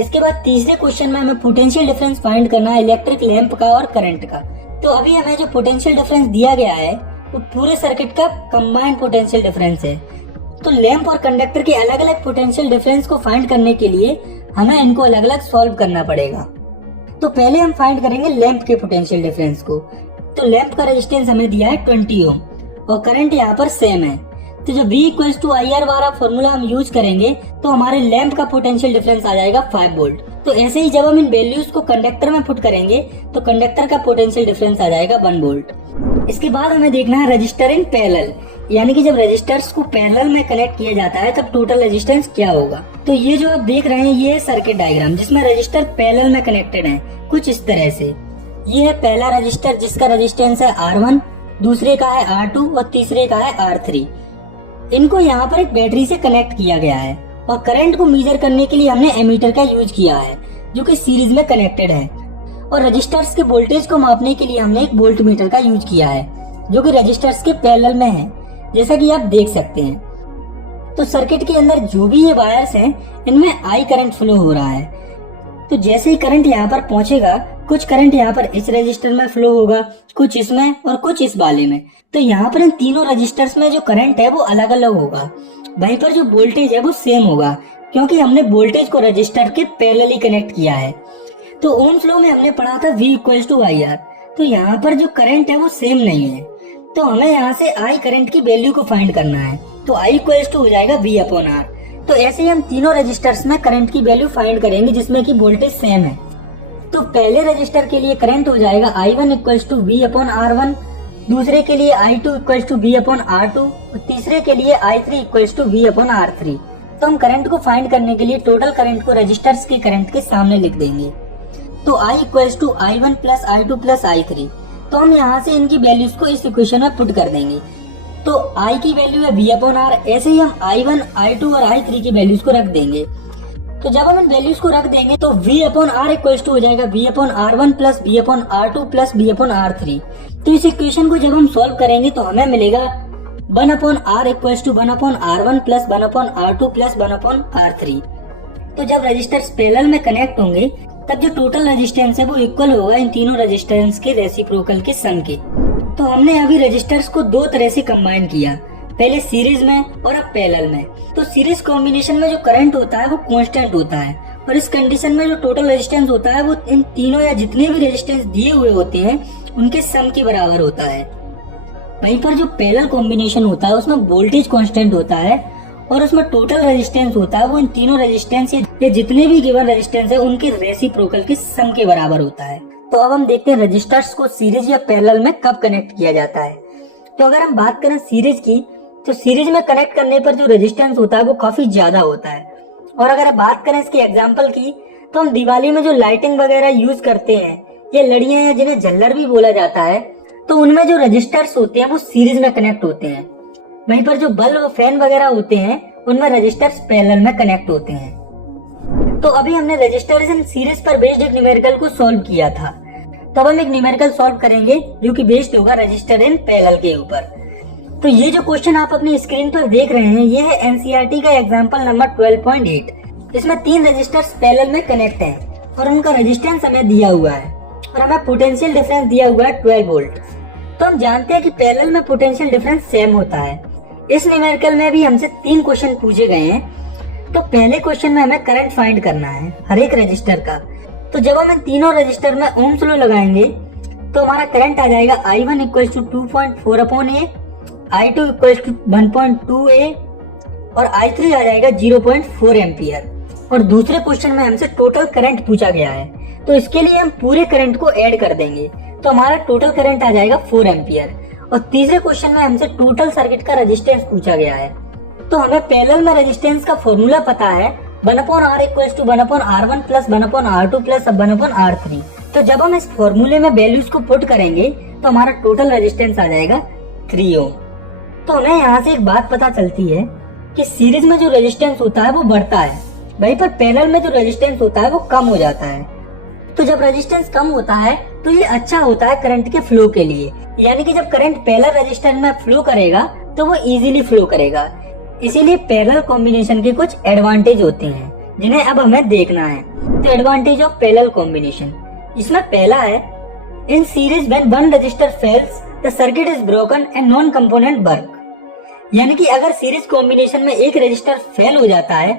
इसके बाद तीसरे क्वेश्चन में हमें पोटेंशियल डिफरेंस फाइंड करना है इलेक्ट्रिक लैंप का और करंट का। तो अभी हमें जो पोटेंशियल डिफरेंस दिया गया है वो पूरे सर्किट का कंबाइंड पोटेंशियल डिफरेंस है। तो लैंप और कंडक्टर के अलग अलग पोटेंशियल डिफरेंस को फाइंड करने के लिए हमें इनको अलग अलग सॉल्व करना पड़ेगा। तो पहले हम फाइंड करेंगे लैंप के पोटेंशियल डिफरेंस को। तो लैंप का रेजिस्टेंस हमें दिया है 20 ओम और करंट यहाँ पर सेम है। तो जब V इक्वल्स टू IR वाला फॉर्मूला हम यूज करेंगे तो हमारे लैंप का पोटेंशियल डिफरेंस आ जाएगा 5 वोल्ट। तो ऐसे ही जब हम इन वैल्यूज को कंडक्टर में पुट करेंगे तो कंडक्टर का पोटेंशियल डिफरेंस आ जाएगा 1 वोल्ट। इसके बाद हमें देखना है रजिस्टर इन पैरेलल, यानी कि जब रजिस्टर्स को पैरेलल में कनेक्ट किया जाता है तब टोटल रेजिस्टेंस क्या होगा। तो ये जो आप देख रहे हैं ये है सर्किट डायग्राम जिसमें रजिस्टर पैरेलल में कनेक्टेड है कुछ इस तरह से। ये है पहला रजिस्टर जिसका रेजिस्टेंस है R1, दूसरे का है R2 और तीसरे का है R3। इनको यहाँ पर एक बैटरी से कनेक्ट किया गया है और करंट को मेजर करने के लिए हमने एमीटर का यूज किया है जो कि सीरीज में कनेक्टेड है और रजिस्टर्स के वोल्टेज को मापने के लिए हमने एक वोल्ट मीटर का यूज किया है जो कि रजिस्टर्स के पैरेलल में है, जैसा कि आप देख सकते हैं। तो सर्किट के अंदर जो भी ये वायर्स हैं इनमें I करंट फ्लो हो रहा है। तो जैसे ही करंट यहाँ पर पहुंचेगा कुछ करंट यहाँ पर इस रजिस्टर में फ्लो होगा, कुछ इसमें और कुछ इस वाले में। तो यहाँ पर इन तीनों रजिस्टर्स में जो करंट है वो अलग अलग होगा, वहीं पर जो वोल्टेज है वो सेम होगा क्योंकि हमने वोल्टेज को रजिस्टर के पैरेलली कनेक्ट किया है। तो ओम्स लॉ में हमने पढ़ा था V इक्वल्स टू IR। तो यहाँ पर जो करंट है वो सेम नहीं है, तो हमें यहाँ से I करंट की वैल्यू को फाइंड करना है। तो I इक्वल्स टू हो जाएगा V अपॉन R। तो ऐसे ही हम तीनों रजिस्टर्स में करंट की वैल्यू फाइंड करेंगे जिसमें कि वोल्टेज सेम है। तो पहले रजिस्टर के लिए करंट हो जाएगा I1 equals to V upon R1, दूसरे के लिए I2 equals to V upon R2 और तीसरे के लिए I3 equals to V upon R3। तो हम करंट को फाइंड करने के लिए टोटल करंट को रजिस्टर्स के करंट के सामने लिख देंगे। तो I equals to I1 plus I2 plus I3। तो हम यहाँ से इनकी वैल्यूज को इस इक्वेशन में पुट कर देंगे। तो I की वैल्यू है V अपॉन R, ऐसे ही हम I1, I2 और I3 की वैल्यूज को रख देंगे। तो जब हम इन वैल्यूज को रख देंगे तो V upon R equals to हो जाएगा V upon R1 plus V upon R2 plus V upon R3। तो इस इक्वेशन को जब हम सॉल्व करेंगे तो हमें मिलेगा 1 upon R equals to 1 upon R1 plus 1 upon R2 plus 1 upon R3। तो जब रजिस्टर्स पैरेलल में कनेक्ट होंगे तब जो टोटल रेजिस्टेंस है वो इक्वल होगा इन तीनों रेजिस्टेंस के रेसिप्रोकल के सम के। तो हमने अभी रजिस्टर्स को दो तरह से कंबाइन किया, पहले सीरीज में और अब पैरेलल में। तो सीरीज कॉम्बिनेशन में जो करंट होता है वो कांस्टेंट होता है और इस कंडीशन में जो टोटल रेजिस्टेंस होता है वो इन तीनों या जितने भी रेजिस्टेंस दिए हुए होते हैं उनके सम के बराबर होता है। वहीं पर जो पैरेलल कॉम्बिनेशन होता है उसमें वोल्टेज कांस्टेंट होता है और उसमें टोटल रेजिस्टेंस होता है वो इन तीनों रेजिस्टेंस या जितने भी गिवन रेजिस्टेंस है उनके रेसिप्रोकल के सम के बराबर होता है। तो अब हम देखते हैं रजिस्टर्स को सीरीज या पैरेलल में कब कनेक्ट किया जाता है। तो अगर हम बात करें सीरीज की तो सीरीज में कनेक्ट करने पर जो रेजिस्टेंस होता है वो काफी ज्यादा होता है। और अगर बात करें इसके एग्जाम्पल की, तो हम दिवाली में जो लाइटिंग वगैरह यूज करते हैं, ये लड़ियां हैं जिन्हें झल्लर भी बोला जाता है, तो उनमें जो रजिस्टर्स होते हैं वो सीरीज में कनेक्ट होते हैं। वहीं पर जो बल्ब और फैन वगैरह होते हैं उनमें रजिस्टर्स पैरेलल में कनेक्ट होते हैं। तो अभी हमने रजिस्टर्स इन सीरीज पर बेस्ड एक न्यूमेरिकल को सॉल्व किया था। तो अब हम एक न्यूमेरिकल सॉल्व करेंगे जो कि बेस्ड होगा रजिस्टर इन पैरेलल के ऊपर। तो ये जो क्वेश्चन आप अपनी स्क्रीन पर देख रहे हैं, ये है एनसीईआरटी का एग्जाम्पल नंबर 12.8। इसमें 3 रजिस्टर्स पैरेलल में कनेक्ट हैं और उनका रेजिस्टेंस हमें दिया हुआ है और हमें पोटेंशियल डिफरेंस दिया हुआ है 12 वोल्ट। तो हम जानते हैं कि पैरेलल में पोटेंशियल डिफरेंस सेम होता है। इस न्यूमेरिकल में भी हमसे 3 क्वेश्चन पूछे गए हैं। तो पहले क्वेश्चन में हमें करंट फाइंड करना है हर एक रजिस्टर का। तो जब हम इन तीनों रजिस्टर में ओम्स लॉ लगाएंगे तो हमारा करंट आ जाएगा I1 = 2.4/A, I2 = 1.2A और I3 आ जाएगा 0.4 एम्पियर। और दूसरे क्वेश्चन में हमसे टोटल करंट पूछा गया है, तो इसके लिए हम पूरे करंट को ऐड कर देंगे, तो हमारा टोटल करंट आ जाएगा 4 एम्पियर। और तीसरे क्वेश्चन में हमसे टोटल सर्किट का रेजिस्टेंस पूछा गया है। तो हमें पैरेलल में रेजिस्टेंस का फॉर्मूला पता है 1/R = 1/R1 + 1/R2 + 1/R3। तो जब हम इस फॉर्मूले में वैल्यूज को पुट करेंगे तो हमारा टोटल रेजिस्टेंस आ जाएगा 3 ओम। तो हमें यहाँ से एक बात पता चलती है कि सीरीज में जो रेजिस्टेंस होता है वो बढ़ता है, वहीं पर पैरेलल में जो रेजिस्टेंस होता है वो कम हो जाता है। तो जब रेजिस्टेंस कम होता है तो ये अच्छा होता है करंट के फ्लो के लिए, यानी कि जब करंट पैरेलल रेजिस्टर में फ्लो करेगा तो वो इजीली फ्लो करेगा। इसीलिए पैरेलल कॉम्बिनेशन के कुछ एडवांटेज होते हैं जिन्हें अब हमें देखना है। तो एडवांटेज ऑफ पैरेलल कॉम्बिनेशन, इसमें पहला है in series when one register fails the circuit is broken and non component work. यानी कि अगर सीरीज कॉम्बिनेशन में एक रजिस्टर फेल हो जाता है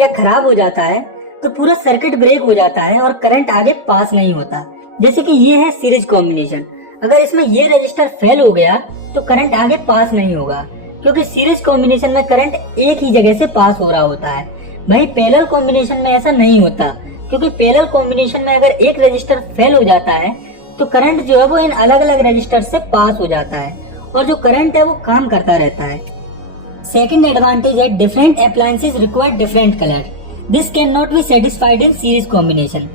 या खराब हो जाता है तो पूरा सर्किट ब्रेक हो जाता है और करंट आगे पास नहीं होता। जैसे कि ये है सीरीज कॉम्बिनेशन, अगर इसमें ये रजिस्टर फेल हो गया तो करंट आगे पास नहीं होगा, क्योंकि सीरीज कॉम्बिनेशन में करंट एक ही जगह से पास हो रहा होता है। वहीं पैरेलल कॉम्बिनेशन में ऐसा नहीं होता, क्योंकि पैरेलल कॉम्बिनेशन में अगर एक रजिस्टर फेल हो जाता है तो करंट जो है वो इन अलग अलग रजिस्टर से पास हो जाता है और जो करंट है वो काम करता रहता है। सेकंड एडवांटेज है different appliances require different colour, this can not be satisfied in series combination.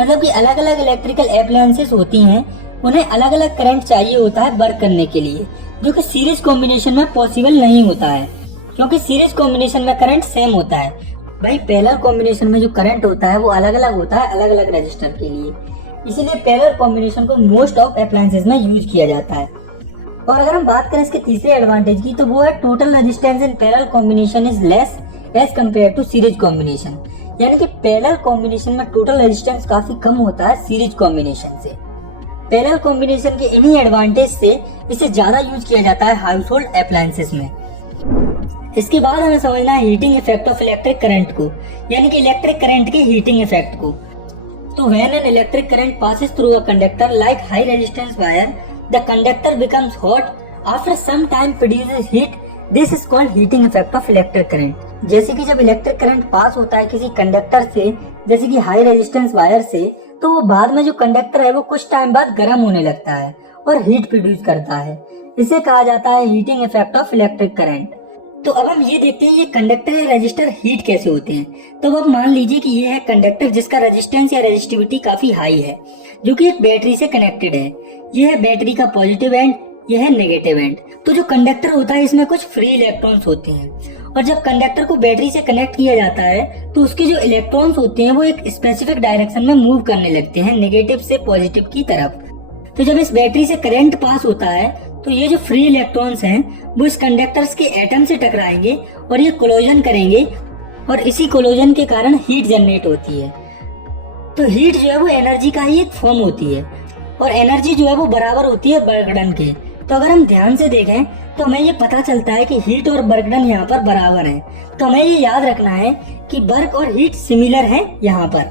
मतलब कि अलग अलग इलेक्ट्रिकल अप्लायंसेस होती हैं, उन्हें अलग अलग करंट चाहिए होता है वर्क करने के लिए, जो कि सीरीज कॉम्बिनेशन में पॉसिबल नहीं होता है, क्योंकि सीरीज कॉम्बिनेशन में करंट सेम होता है। भाई पैरेलल कॉम्बिनेशन में जो करंट होता है वो अलग अलग होता है अलग अलग रजिस्टर के लिए, इसीलिए पैरेलल कॉम्बिनेशन को मोस्ट ऑफ अप्लायंसेस में यूज किया जाता है। और अगर हम बात करें इसके तीसरे एडवांटेज की, तो वो है total resistance in parallel combination is less as compare to series combination. यानी कि पैरेलल कॉम्बिनेशन में टोटल रेजिस्टेंस काफी कम होता है सीरीज कॉम्बिनेशन से। पैरेलल कॉम्बिनेशन के इन्हीं एडवांटेज से इसे ज्यादा यूज किया जाता है हाउस होल्ड अप्लायंसेस में। इसके बाद हमें समझना है heating effect of electric current को, यानी कि इलेक्ट्रिक करंट के हीटिंग इफेक्ट को। तो when an electric current passes through a conductor like high resistance wire, the conductor becomes hot after some time produces heat, this is called heating effect of electric current. जैसे कि जब electric current pass होता है किसी conductor से, जैसे कि high resistance wire से, तो वो बाद में जो कंडक्टर है वो कुछ टाइम बाद गर्म होने लगता है और हीट प्रोड्यूस करता है। इसे कहा जाता है heating effect of electric current. तो अब हम ये देखते हैं ये कंडक्टर या रेजिस्टर हीट कैसे होते हैं। तो अब मान लीजिए कि ये है कंडक्टर जिसका रेजिस्टेंस या रेजिस्टिविटी काफी हाई है, जो कि एक बैटरी से कनेक्टेड है। ये है बैटरी का पॉजिटिव एंड, ये है नेगेटिव एंड। तो जो कंडक्टर होता है इसमें कुछ फ्री इलेक्ट्रॉन्स होते हैं, और जब कंडक्टर को बैटरी से कनेक्ट किया जाता है तो उसके जो इलेक्ट्रॉन्स होते हैं वो एक स्पेसिफिक डायरेक्शन में मूव करने लगते हैं, नेगेटिव से पॉजिटिव की तरफ। तो जब इस बैटरी से करंट पास होता है तो ये जो फ्री इलेक्ट्रॉन्स हैं वो इस कंडक्टर्स के एटम से टकराएंगे और ये कोलोजन करेंगे, और इसी कोलोजन के कारण हीट जनरेट होती है। तो हीट जो है वो एनर्जी का ही एक फॉर्म होती है, और एनर्जी जो है वो बराबर होती है वर्क डन के। तो अगर हम ध्यान से देखें तो हमें ये पता चलता है कि हीट और वर्क डन यहाँ पर बराबर है। तो हमें ये याद रखना है कि वर्क और हीट सिमिलर है यहाँ पर।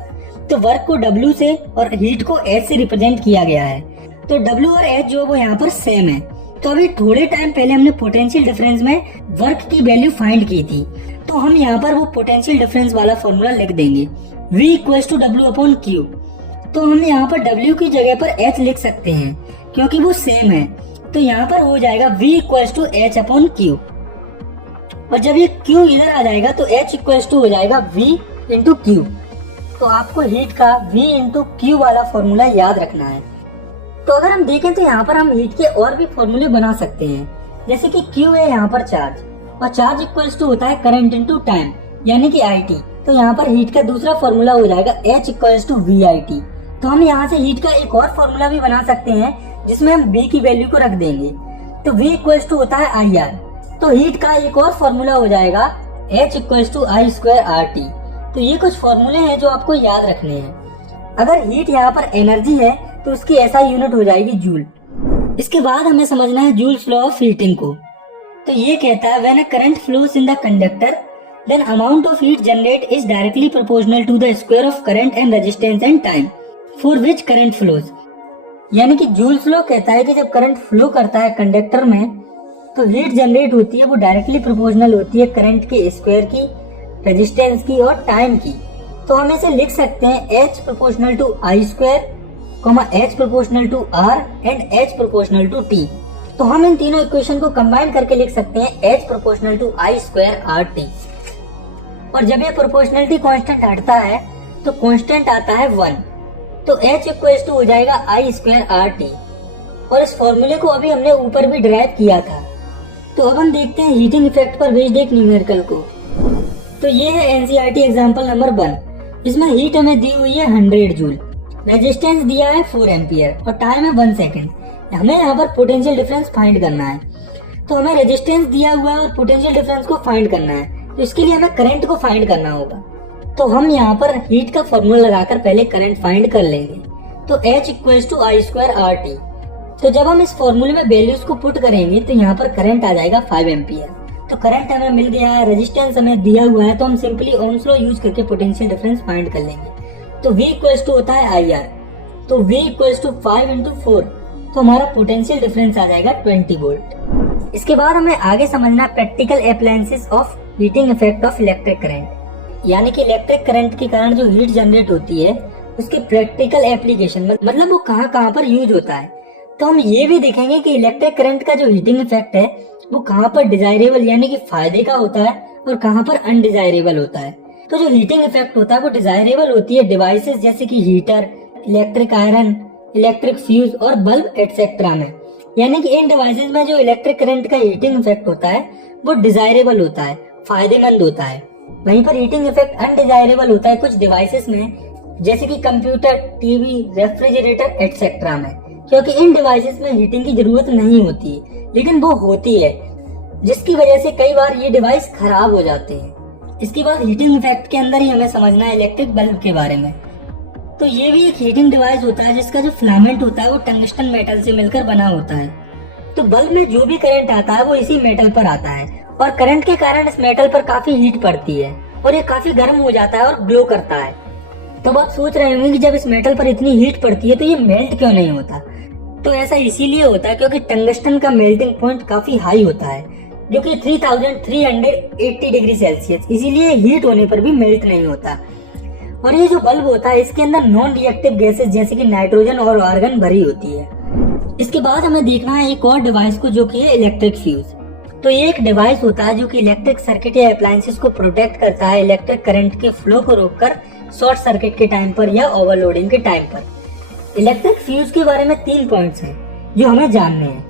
तो वर्क को W से और हीट को H से रिप्रेजेंट किया गया है। तो W और H जो है वो यहाँ पर सेम है। तो अभी थोड़े टाइम पहले हमने पोटेंशियल डिफरेंस में वर्क की वैल्यू फाइंड की थी, तो हम यहाँ पर वो पोटेंशियल डिफरेंस वाला फॉर्मूला लिख देंगे, V = W/Q। तो हम यहाँ पर W की जगह पर H लिख सकते हैं क्योंकि वो सेम है। तो यहाँ पर हो जाएगा V = H/Q। और जब ये Q इधर आ जाएगा तो H इक्वल्स टू हो जाएगा V इंटू क्यू। तो आपको हीट का V इंटू क्यू वाला फॉर्मूला याद रखना है। तो अगर हम देखें तो यहाँ पर हम हीट के और भी फॉर्मूले बना सकते हैं, जैसे कि Q है यहाँ पर चार्ज, और चार्ज इक्वल्स टू होता है करंट इंटू टाइम यानी कि IT। तो यहाँ पर हीट का दूसरा फॉर्मूला हो जाएगा H इक्वल्स टू VIT। तो हम यहाँ से हीट का एक और फॉर्मूला भी बना सकते हैं जिसमें हम B की वैल्यू को रख देंगे। तो V इक्वल्स टू होता है IR। तो हीट का एक और फॉर्मूला हो जाएगा H equals to I square RT। तो ये कुछ फॉर्मूले हैं जो आपको याद रखने हैं। अगर हीट यहाँ पर एनर्जी है तो उसकी SI यूनिट हो जाएगी जूल। इसके बाद हमें समझना है जूल्स लॉ ऑफ हीटिंग को। तो ये कहता है when a current flows in the conductor then amount of heat generate is directly proportional to the square of current and resistance and time for which current flows. यानी कि joules law कहता है कि जब करंट फ्लो करता है conductor में तो हीट जनरेट होती है वो डायरेक्टली प्रोपोर्शनल होती है करंट के स्क्वायर की, रेजिस्टेंस की और टाइम की। तो हम इसे लिख सकते हैं H proportional to I square, H proportional to R and H proportional to T। तो हम इन तीनों इक्वेशन को कंबाइन करके लिख सकते हैं H proportional to I square RT। और जब ये प्रोपोर्शनलिटी कांस्टेंट हटता है तो कांस्टेंट आता है 1। तो H इक्वल्स टू हो जाएगा I स्क्वायर RT। और इस फॉर्मूले को अभी हमने ऊपर भी डिराइव किया था। तो अब हम देखते हैं हीटिंग इफेक्ट पर बेस्ड एक न्यूमेरिकल को। तो ये है NCERT एग्जांपल नंबर 1। इसमें हीट हमें दी हुई है 100 जूल, रेजिस्टेंस दिया है 4 एम्पियर और टाइम है 1 सेकेंड। हमें यहाँ पर पोटेंशियल डिफरेंस फाइंड करना है। तो हमें रेजिस्टेंस दिया हुआ है और पोटेंशियल डिफरेंस को फाइंड करना है। तो इसके लिए हमें करंट को फाइंड करना होगा। तो हम यहाँ पर हीट का फॉर्मूला लगाकर पहले करंट फाइंड कर लेंगे। तो H equals to I square RT। तो जब हम इस फॉर्मूले में वैल्यूज को पुट करेंगे तो यहाँ पर करंट आ जाएगा 5 एम्पियर। तो करंट हमें मिल गया है, रेजिस्टेंस हमें दिया हुआ है, तो हम सिंपली ओम्स लॉ यूज करके पोटेंशियल डिफरेंस फाइंड कर लेंगे। तो V इक्वल्स टू होता है IR। तो V इक्वल्स टू 5 इंटू 4। तो हमारा पोटेंशियल डिफरेंस आ जाएगा 20 वोल्ट। इसके बाद हमें आगे समझना practical appliances of heating effect of electric current. यानी कि इलेक्ट्रिक करंट के कारण जो हीट जनरेट होती है उसके प्रैक्टिकल एप्लीकेशन, मतलब वो कहाँ पर यूज होता है। तो हम ये भी देखेंगे कि इलेक्ट्रिक करंट का जो हीटिंग इफेक्ट है वो कहाँ पर डिजायरेबल यानी कि फायदे का होता है और कहाँ पर अनडिजायरेबल होता है। तो जो हीटिंग इफेक्ट होता है वो डिजायरेबल होती है डिवाइसेस जैसे कि heater, electric iron, electric fuse और बल्ब एटसेट्रा में। यानी कि इन डिवाइसेस में जो इलेक्ट्रिक करंट का हीटिंग इफेक्ट होता है वो डिजायरेबल होता है, फायदेमंद होता है। वहीं पर हीटिंग इफेक्ट अनडिजायरेबल होता है कुछ डिवाइसेस में जैसे कि कंप्यूटर, टीवी, रेफ्रिजरेटर एटसेट्रा में, क्योंकि इन डिवाइसेस में हीटिंग की जरूरत नहीं होती लेकिन वो होती है, जिसकी वजह से कई बार ये डिवाइस खराब हो जाते हैं। इसके बाद हीटिंग इफेक्ट के अंदर ही हमें समझना है इलेक्ट्रिक बल्ब के बारे में। तो ये भी एक हीटिंग डिवाइस होता है जिसका जो फिलामेंट होता है वो टंगस्टन मेटल से मिलकर बना होता है। तो बल्ब में जो भी करंट आता है वो इसी मेटल पर आता है और करंट के कारण इस मेटल पर काफी हीट पड़ती है और ये काफी गर्म हो जाता है और ग्लो करता है। तो आप सोच रहे होंगे कि जब इस मेटल पर इतनी हीट पड़ती है तो ये मेल्ट क्यों नहीं होता। तो ऐसा इसीलिए होता है क्योंकि टंगस्टन का मेल्टिंग पॉइंट काफी हाई होता है जो कि 3380 डिग्री सेल्सियस, इसीलिए हीट होने पर भी मेल्ट नहीं होता। और ये जो बल्ब होता है इसके अंदर नॉन रिएक्टिव गैसेस जैसे कि नाइट्रोजन और आर्गन भरी होती है। इसके बाद हमें देखना है एक और डिवाइस को जो कि है इलेक्ट्रिक फ्यूज। तो ये एक डिवाइस होता है जो कि इलेक्ट्रिक सर्किट या अप्लायंसेस को प्रोटेक्ट करता है इलेक्ट्रिक करंट के फ्लो को रोककर शॉर्ट सर्किट के टाइम पर या ओवरलोडिंग के टाइम पर। इलेक्ट्रिक फ्यूज के बारे में 3 पॉइंट्स हैं जो हमें जानने हैं।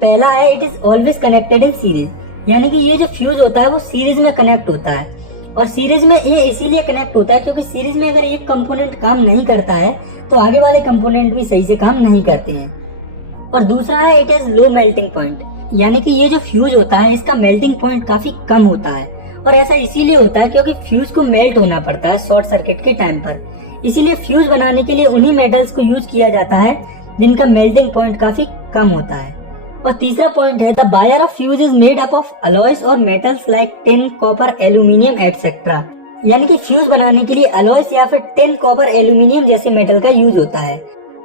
पहला है it is always connected in series, यानी कि ये जो फ्यूज होता है वो सीरीज में कनेक्ट होता है और सीरीज में ये इसीलिए कनेक्ट होता है क्योंकि सीरीज में अगर एक कंपोनेंट काम नहीं करता है तो आगे वाले कंपोनेंट भी सही से काम नहीं करते हैं। और दूसरा है it is low melting point, यानी कि ये जो फ्यूज होता है इसका मेल्टिंग पॉइंट काफी कम होता है और ऐसा इसीलिए होता है क्योंकि फ्यूज को मेल्ट होना पड़ता है शॉर्ट सर्किट के टाइम पर। इसीलिए फ्यूज बनाने के लिए उन्हीं मेटल्स को यूज किया जाता है जिनका मेल्टिंग पॉइंट काफी कम होता है। और तीसरा पॉइंट है the wire of fuse is made up of alloys और metals like tin, copper, aluminium etcetera. यानी कि फ्यूज बनाने के लिए अलॉयज या फिर टिन, कॉपर, एल्यूमिनियम जैसे मेटल का यूज होता है।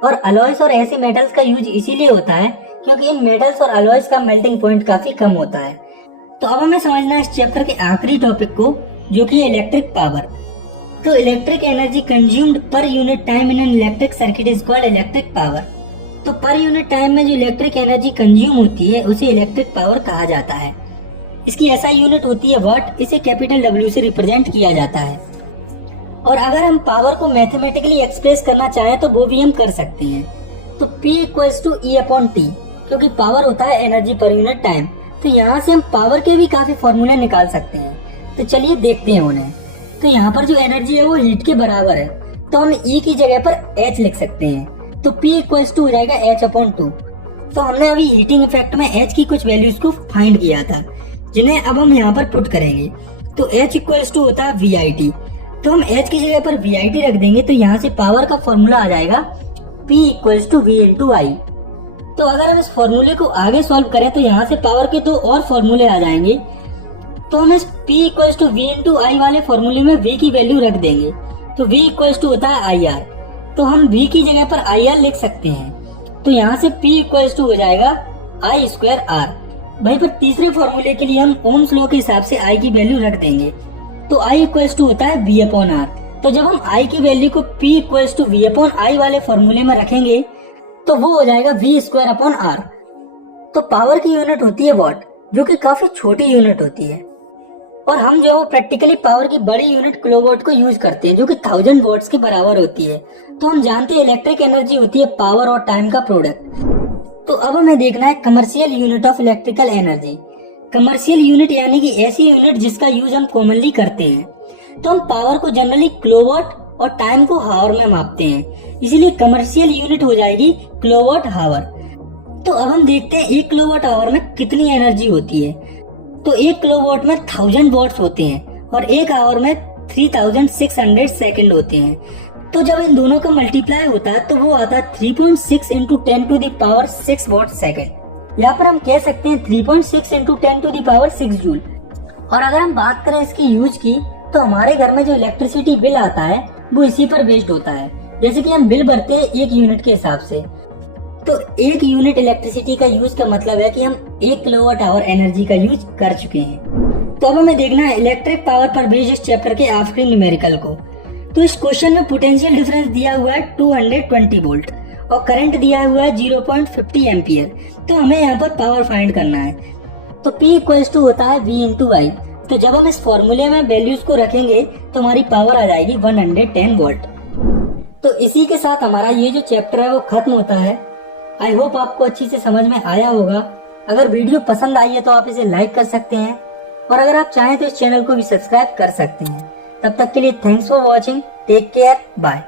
और अलॉयज और ऐसे मेटल्स का यूज इसीलिए होता है क्योंकि इन मेटल्स और अलॉयज का मेल्टिंग पॉइंट काफी कम होता है। तो अब हमें समझना है इस चैप्टर के आखिरी टॉपिक को जो कि इलेक्ट्रिक पावर। तो electric energy consumed per unit time in an electric circuit is called electric power. तो पर यूनिट टाइम में जो इलेक्ट्रिक एनर्जी कंज्यूम होती है उसे इलेक्ट्रिक पावर कहा जाता है। इसकी SI यूनिट होती है वाट, इसे कैपिटल W से रिप्रेजेंट किया जाता है। और अगर हम पावर को मैथमेटिकली एक्सप्रेस करना चाहें तो वो भी हम कर सकते हैं। तो P इक्वल्स टू E/T, क्योंकि पावर होता है एनर्जी पर यूनिट टाइम, तो यहाँ से हम पावर के भी काफी फॉर्मूले निकाल सकते हैं। तो चलिए देखते हैं उन्हें। तो यहाँ पर जो एनर्जी है वो हीट के बराबर है, तो हम E की जगह पर H लिख सकते हैं। तो P इक्वल्स टू हो जाएगा H/2। तो हमने अभी हीटिंग इफेक्ट में H की कुछ वैल्यूज को फाइंड किया था, जिन्हें अब हम यहाँ पर पुट करेंगे। तो H इक्वल्स टू होता है VIT, तो हम H की जगह पर VIT रख देंगे। तो यहाँ से पावर का फॉर्मूला आ जाएगा P equals to V into I। तो अगर हम इस फॉर्मूले को आगे सॉल्व करें तो यहाँ से पावर के दो और फॉर्मूले आ जाएंगे। तो हम इस P equals to V into I वाले फॉर्मूले में V की वैल्यू रख देंगे। तो V इक्वल्स टू होता है IR, तो हम V की जगह पर IR लिख सकते हैं। तो यहाँ से P इक्वल्स टू हो जाएगा I²R। वहीं पर तीसरे फॉर्मूले के लिए हम ओम्स लॉ के हिसाब से I की वैल्यू रख देंगे। तो I इक्वल्स टू होता है V/R। तो जब हम I की वैल्यू को P इक्वल्स टू V/I वाले फॉर्मूले में रखेंगे तो वो हो जाएगा V²/R। तो पावर की यूनिट होती है वॉट, जो कि काफी छोटी यूनिट होती है। और हम जो प्रैक्टिकली पावर की बड़ी यूनिट किलोवाट को यूज करते हैं, जो कि 1000 वॉट्स के बराबर होती है। तो हम जानते हैं इलेक्ट्रिक एनर्जी होती है पावर और टाइम का प्रोडक्ट। तो अब हमें देखना है commercial unit of electrical energy. Commercial unit यानी कि ऐसी यूनिट जिसका यूज हम कॉमनली करते हैं। तो हम पावर को जनरली किलोवाट और टाइम को हावर में मापते हैं, इसीलिए कमर्शियल यूनिट हो जाएगी किलोवाट हावर। तो अब हम देखते हैं 1 किलोवाट आवर में कितनी एनर्जी होती है। तो 1 किलोवाट में 1000 वॉट्स होते हैं और 1 आवर में 3600 सेकंड होते हैं। तो जब इन दोनों का मल्टीप्लाई होता है तो वो आता है 3.6 इंटू 10⁶ वॉट सेकंड। यहाँ पर हम कह सकते हैं 3.6 इंटू 10⁶ जूल। और अगर हम बात करें इसकी यूज की, तो हमारे घर में जो इलेक्ट्रिसिटी बिल आता है वो इसी पर बेस्ड होता है। जैसे कि हम बिल भरते हैं 1 यूनिट के हिसाब से, तो 1 यूनिट इलेक्ट्रिसिटी का यूज का मतलब है कि हम 1 किलोवाट आवर एनर्जी का यूज कर चुके हैं। तो अब हमें देखना है इलेक्ट्रिक पावर पर बेस्ड इस चैप्टर के आखिरी न्यूमेरिकल को। तो इस क्वेश्चन में पोटेंशियल डिफरेंस दिया हुआ है 220 वोल्ट और करंट दिया हुआ है 0.50 एम्पियर। तो हमें यहाँ पर पावर फाइंड करना है। तो P इक्वल्स टू होता है V इंटू I। तो जब हम इस फॉर्मूले में वैल्यूज को रखेंगे तो हमारी पावर आ जाएगी 110 वोल्ट। तो इसी के साथ हमारा ये जो चैप्टर है वो खत्म होता है। आई होप आपको अच्छी से समझ में आया होगा। अगर वीडियो पसंद आई है तो आप इसे लाइक कर सकते हैं और अगर आप चाहें तो इस चैनल को भी सब्सक्राइब कर सकते हैं। तब तक के लिए thanks for watching, take care, bye.